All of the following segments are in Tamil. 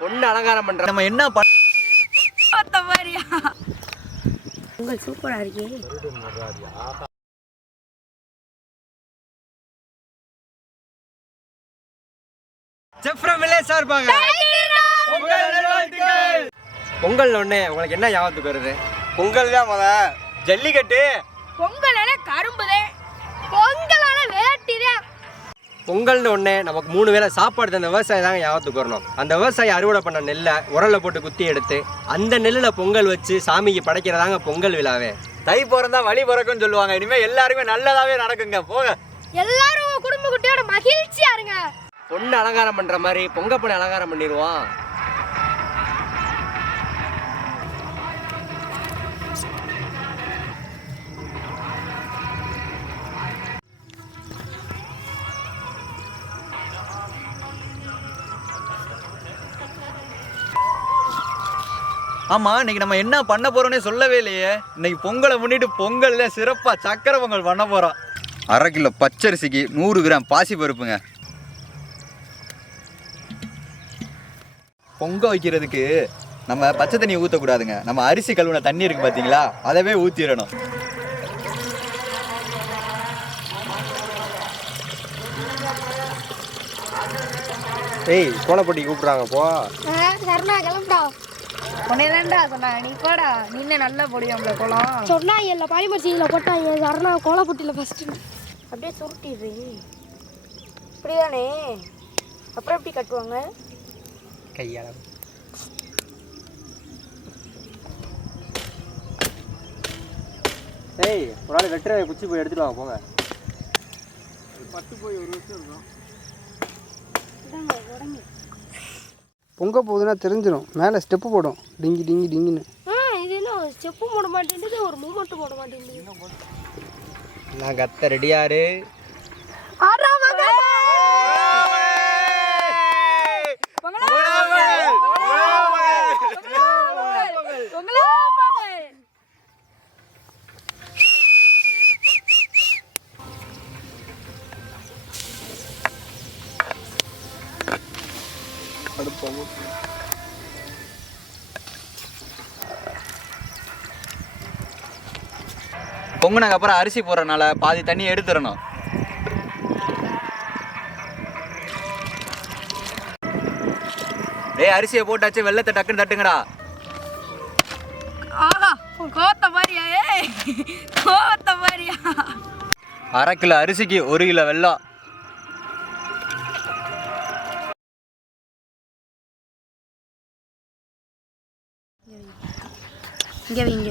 பொண்ணு அலங்காரம் பண்ற நம்ம என்ன பார்த்த மாதிரியா? பொங்கல் சூப்பரா இருக்கே. பொங்கல் ஒண்ணே உங்களுக்கு என்ன ஞாபகத்துக்கு வருது? பொங்கல் தான் முத. ஜல்லிக்கட்டு. பொங்கலால கரும்புதே, பொங்கலால வேட்டிதே. பொங்கல்னு ஒண்ணே நமக்கு 3 வேளை சாப்பாடு அந்த விவசாயி தாங்க ஞாபகத்துக்கு வரணும். அந்த விவசாயி அறுவடை பண்ண நெல்லை உரல்ல போட்டு குத்தி எடுத்து அந்த நெல்லில் பொங்கல் வச்சு சாமிக்கு படைக்கிறதாங்க பொங்கல் விழாவே. தை பிறந்தா வழி பிறக்கும்னு சொல்லுவாங்க. இனிமே எல்லாருமே நல்லதாவே நடக்குங்க. போங்க எல்லாரும் குடும்ப குட்டியோட மகிழ்ச்சியா இருங்க. பொண்ணு அலங்காரம் பண்ற மாதிரி பொங்க பொண்ணு அலங்காரம் பண்ணிடுவோம். ஆமா, இன்னைக்கு நம்ம என்ன பண்ண போறோம்னே சொல்லவே இல்லையே. இன்னைக்கு பொங்கலை முன்னிட்டு பொங்கல்ல சிறப்பா சக்கரை பொங்கல் பண்ண போறோம். 1/2 கிலோ பச்சரிசிக்கு 100 கிராம் பாசி பருப்புங்க. பொங்க வைக்கிறதுக்கு நம்ம பச்சை தண்ணி ஊற்றக்கூடாதுங்க. நம்ம அரிசி கழுவுன தண்ணி இருக்கு பார்த்தீங்களா, அதவே ஊற்றிடணும். ஏய், கோலப்பட்டி கூப்பிடுறாங்க போ. சரணா கிளம்புடா. உன்னைதான்டா சொன்னா, நீ போடா. நின்ன நல்லா போடுவாங்க கோலம். சொன்னா எல்லா பாலிமர்சியில போட்டாங்க. சரணா கோலப்பட்டியில ஃபர்ஸ்ட் அப்படியே சுருட்டிடுறீ. இப்படிதானே? அப்புறம் எப்படி கட்டுவாங்க? கையால. ஏய், ஒரு நாள் வெட்டுற குச்சி போய் எடுத்துட்டு வாங்க போங்க. பட்டு போய் 1 வருஷம் இருக்கும். பொங்க போகுதுன்னா தெரிஞ்சிடும். மேலே ஸ்டெப்பு போடும், டிங்கி டிங்கி டிங்கின்னு. இது என்ன ஸ்டெப்பு போட மாட்டேங்குது, ஒரு மூமெண்ட் போட மாட்டேங்குது. நான் கத்த ரெடியாரு. பொங்குனக்கு அப்புறம் அரிசி போடுறதுனால பாதி தண்ணி எடுத்துடணும். டேய், அரிசியை போட்டாச்சு, வெள்ளத்தை டக்குன்னு தட்டுங்கடா. ஆஹா, கோத்த மாதிரியா? கோத்த மாதிரியா? 1/2 கிலோ அரிசிக்கு 1 கிலோ வெல்லம். இங்கே வைங்க.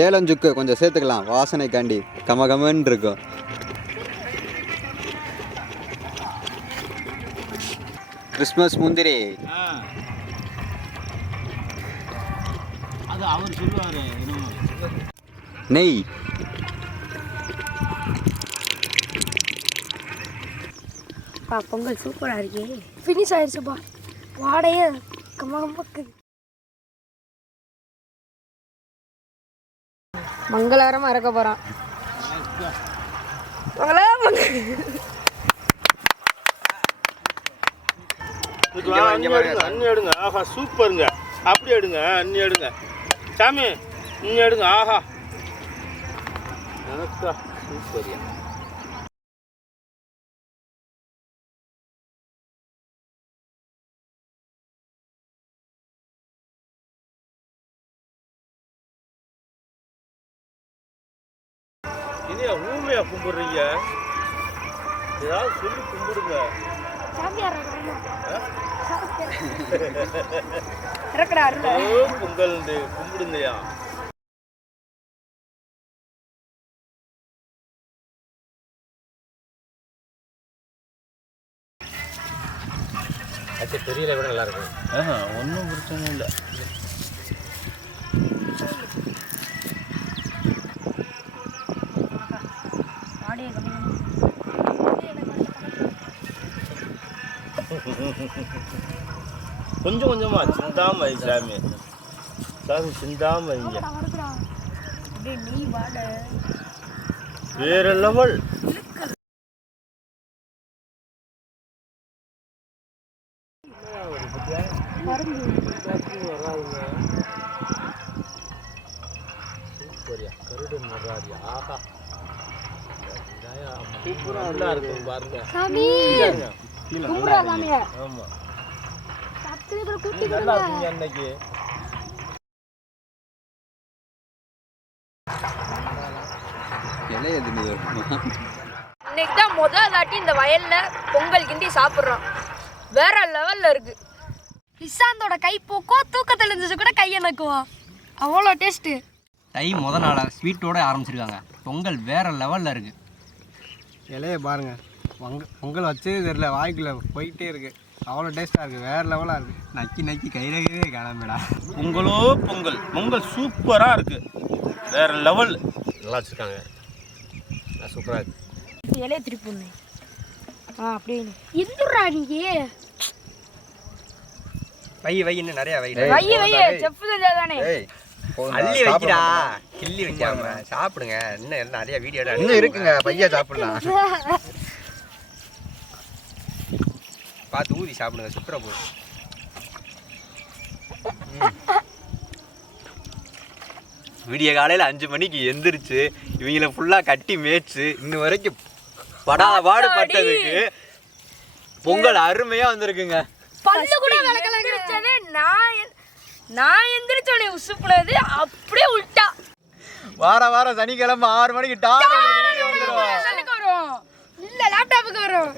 ஏலஞ்சுக்கு கொஞ்சம் சேர்த்துக்கலாம், வாசனைக்காண்டி கமகமன்னு இருக்கும். கிறிஸ்மஸ் முந்திரி. அது அவர் சொல்லுவாரு. நெய். பொங்கல் சூப்பரா இருக்கே. ஃபினிஷ் ஆயிடுச்சுப்பா. வாடையே கமகமக்கு. மங்களகரமா இறக்க போறான். அண்ணி எடுங்க. ஆஹா, சூப்பருங்க. அப்படி எடுங்க, அண்ணி எடுங்க. சாமி, நீங்க எடுங்க. ஆஹா, எனக்கா சூப்பர். இனியா ஊமையா கும்பிடுறீங்க? ஏதாவது சொல்லி கும்பிடுங்க. பொங்கல் கும்பிடுங்கயா. பெரிய விட நல்லா இருக்கும். ஒன்றும் பிரச்சனை இல்லை. கொஞ்சம் கொஞ்சமா சிந்தாம சாமி, சாமி சிந்தாம இங்க அப்படியே நீ வாட வேற லெவல். சாமி கும்பிடா சாமிய. ஆமா சத்தியத்துல கூட்டி நல்லா இருக்குங்க அன்னைக்கு. இலைய தின்னு இன்னைக்கு தான் முதல் தாட்டி இந்த வயல்ல பொங்கல் கிண்டி சாப்பிட்றோம். வேற லெவல்ல இருக்கு. நிசாந்தோட கை போக்கும் தூக்கத்தில் இருந்துச்சு கூட கையை நக்குவோம். அவ்வளோ டேஸ்ட்டு. தை முத நாளாக ஸ்வீட்டோட ஆரம்பிச்சிருக்காங்க. பொங்கல் வேற லெவலில் இருக்குது. இலைய பாருங்க, பொங்கல் வச்சதே தெரியல, வாய்க்குள்ள போயிட்டே இருக்கு. அவ்வளோ டேஸ்ட்டாக இருக்குது, வேறு லெவலாக இருக்குது. நக்கி நக்கி கையிலே கிளம்பிடா. பொங்கலோ பொங்கல். பொங்கல் சூப்பராக இருக்கு. வேற லெவல். நல்லா வச்சுருக்காங்க. சூப்பராக இருக்கு. இலைய திருப்பி ஒன்று அப்படியே இந்துடுறா நீ. வை இன்னும் நிறையா வை. செப்பு செஞ்சாதானே. அள்ளி வைக்கிறா, கிள்ளி வைக்காம சாப்பிடுங்க. இன்னும் நிறைய வீடியோ இன்னும் இருக்குங்க, பையா சாப்பிடலாம். பார்த்து ஊதி சாப்பிடுங்க, சுற்றுற போகுது. விடிய காலையில் 5 மணிக்கு எந்திரிச்சு இவங்கள ஃபுல்லாக கட்டி மேய்ச்சு இன்னும் வரைக்கும் படாத பாடுபட்டதுக்கு பொங்கல் அருமையாக வந்திருக்குங்க. பல்லு கூட விளக்கலங்க. நான் எந்திரிச்சோடனே உசுப்புனது அப்படியே உள்டா. வாரம் சனிக்கிழமை 6 மணிக்கு டாப் வரும் இல்ல லேப்டாப்புக்கு வரும்.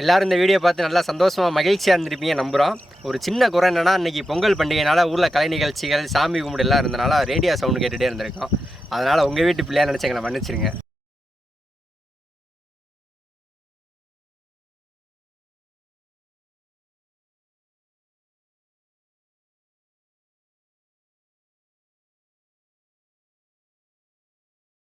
எல்லாரும் இந்த வீடியோ பார்த்து நல்லா சந்தோஷமாக மகிழ்ச்சியாக இருந்திருப்பீங்க நம்புகிறோம். ஒரு சின்ன குறை என்னன்னா, இன்றைக்கி பொங்கல் பண்டிகைனால ஊரில் கலை நிகழ்ச்சிகள், சாமி கும்பிடு எல்லாம் இருந்தனால ரேடியோ சவுண்டு கேட்டுகிட்டே இருந்திருக்கோம். அதனால் உங்கள் வீட்டு பிள்ளையா நினச்சி எங்களை மன்னிச்சிருங்க.